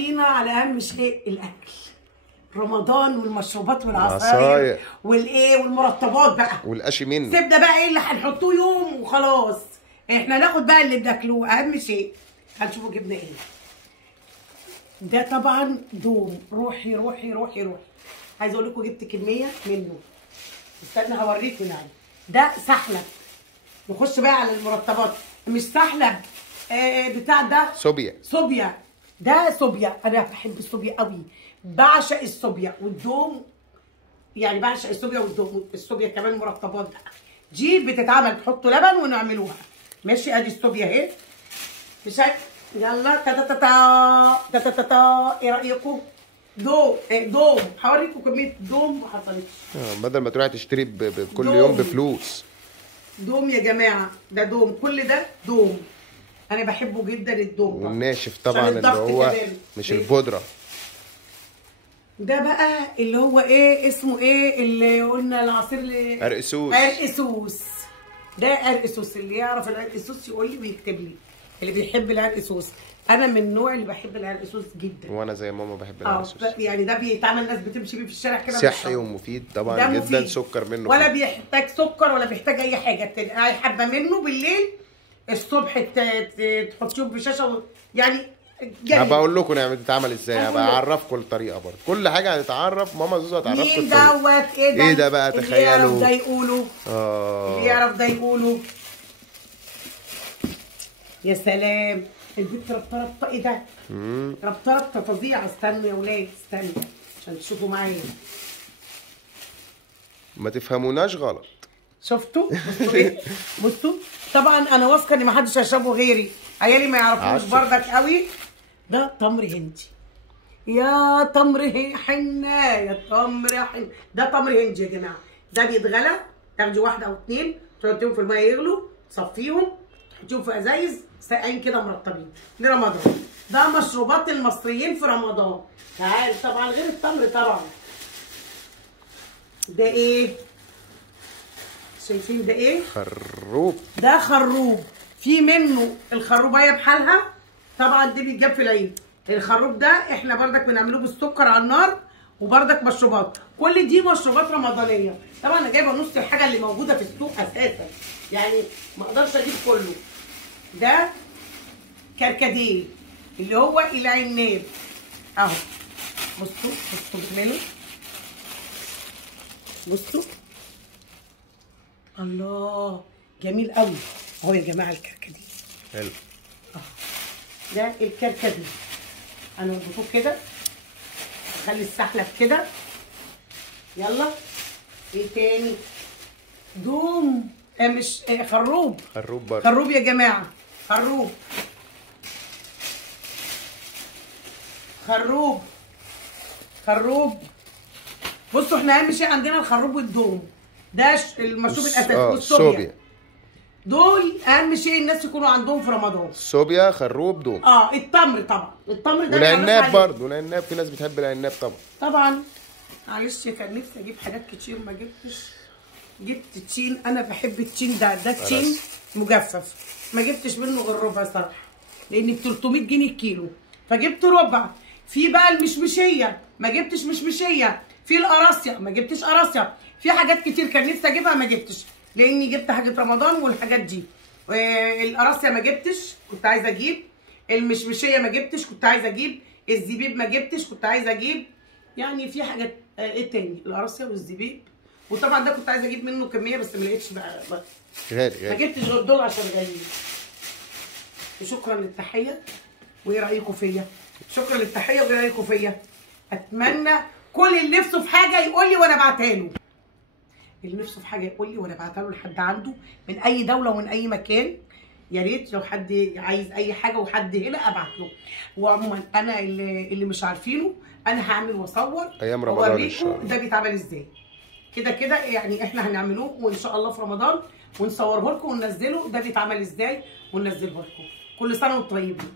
جينا على اهم شيء الاكل. رمضان والمشروبات والعصاير والايه والمرطبات بقى والقشي منه. سيبنا بقى ايه اللي هنحطوه يوم وخلاص، احنا ناخد بقى اللي بناكلوه. اهم شيء هنشوفوا جبنا ايه. ده طبعا دوم. روحي روحي روحي روحي، عايزه اقول لكم جبت كميه منه. استنى هوريكم. يعني ده سحلب. نخش بقى على المرطبات. مش سحلب، بتاع ده صوبيا. ده صوبيا. انا بحب الصوبيا قوي، بعشق الصوبيا والدوم. يعني بعشق الصوبيا والدوم. الصوبيا كمان مرطبات بقى. دي بتتعمل تحطوا لبن ونعملوها. ماشي، ادي الصوبيا اهي. مش يلا تا تا تا. ايه رايكم؟ دوم. هوريكم كميه دوم ما حصلتش. بدل ما تروحي تشتري كل يوم بفلوس. دوم يا جماعه، ده دوم. كل ده دوم. انا بحبه جدا الدوم. والناشف طبعا اللي هو مش البودره. ده بقى اللي هو ايه اسمه ايه اللي قلنا العصير اللي قرقسوس. ده قرقسوس. اللي يعرف القرقسوس يقول لي ويكتب لي. اللي بيحب القرقسوس. انا من النوع اللي بحب القرقسوس جدا. وانا زي ماما بحب القرقسوس. يعني ده بيتعمل ناس بتمشي بيه في الشارع كده. صحي ومفيد طبعا جدا. مفيد. سكر منه ولا بيحتاج سكر ولا بيحتاج اي حاجه. تنقعي حبه منه بالليل، الصبح تحطيهم في شاشه يعني. انا بقول لكم نعمل تتعمل ازاي. هبقى اعرفكم الطريقه برضه. كل حاجه هتتعرف. ماما زوزو هتعرفكم الطريقه. مين دوت؟ ايه ده بقى؟ تخيلوا. اللي يعرف ده يقوله. اللي يعرف ده يقوله. يا سلام. البيت ربطه. ايه ده؟ ربطه فظيعه. استنوا يا ولاد، استنوا عشان تشوفوا معايا. ما تفهموناش غلط. شفتوا؟ بصوا ايه؟ بصوا. طبعا انا واثقه ان ما حدش هيشربه غيري. عيالي ما يعرفوش بردك قوي. ده تمر هندي. يا تمر حنه، يا تمر حنه. ده تمر هندي يا جماعه. ده بيتغلى. تاخدي واحده او اتنين تحطيهم في الميه يغلوا، تصفيهم، تحطيهم في ازايز ساقعين كده مرطبين لرمضان. ده مشروبات المصريين في رمضان. تعال. طبعا غير التمر طبعا. ده ايه؟ شايفين ده ايه؟ خروب. ده خروب. في منه الخروبايه بحالها. طبعا دي بيتجاب في العيد. الخروب ده احنا بردك بنعمله بالسكر على النار. وبردك مشروبات. كل دي مشروبات رمضانيه. طبعا انا جايبه نص الحاجه اللي موجوده في السوق اساسا. يعني ما اقدرش اجيب كله. ده كركديه اللي هو العناب اهو. بصوا بصوا بصوا. الله جميل قوي اهو يا جماعه. الكركديه حلو. ده الكركديه. انا بشوف كده. اخلي السحلب كده. يلا. ايه تاني؟ دوم. مش خروب. خروب برضه. خروب يا جماعه. خروب. بصوا احنا اهم شيء عندنا الخروب والدوم. ده المشروب الاساسي. والصوبيا. دول اهم شيء الناس يكونوا عندهم في رمضان. صوبيا، خروب، دوم. التمر طبعا. التمر ده والعناب برضه. العناب في ناس بتحب العناب طبعا. معلش كان نفسي اجيب حاجات كتير ما جبتش. جبت تشين. انا بحب التشين ده تشين مجفف. ما جبتش منه غير ربع صراحه، لان ب 300 جنيه الكيلو، فجبت ربع. في بقى المشمشيه ما جبتش مشمشيه. في القراصيه ما جبتش قراصيه. في حاجات كتير كان نفسي اجيبها ما جبتش، لاني جبت حاجه رمضان والحاجات دي. القراصيه ما جبتش كنت عايزه اجيب. المشمشيه ما جبتش كنت عايزه اجيب. الزبيب ما جبتش كنت عايزه اجيب. يعني في حاجات ايه تاني؟ القراصيه والزبيب. وطبعا ده كنت عايزه اجيب منه كميه بس ما لقيتش بقى. غالي. ما جبتش غير دول عشان غاليين. وشكرا للتحيه. وايه رايكم فيا؟ شكرا للتحيه. وايه رايكم فيا؟ اتمنى كل اللي نفسه في حاجه يقول لي وانا ابعتها له. اللي نفسه في حاجه يقول لي وانا ابعتها له لحد عنده من اي دوله ومن اي مكان. يا ريت لو حد عايز اي حاجه وحد هنا ابعت له. وعموما انا اللي مش عارفينه انا هعمل واصور ايام رمضان ان شاء الله. ده بيتعمل ازاي كده يعني احنا هنعملوه وان شاء الله في رمضان ونصوره لكم وننزله. ده بيتعمل ازاي وننزله لكم. كل سنه وانتم طيبين.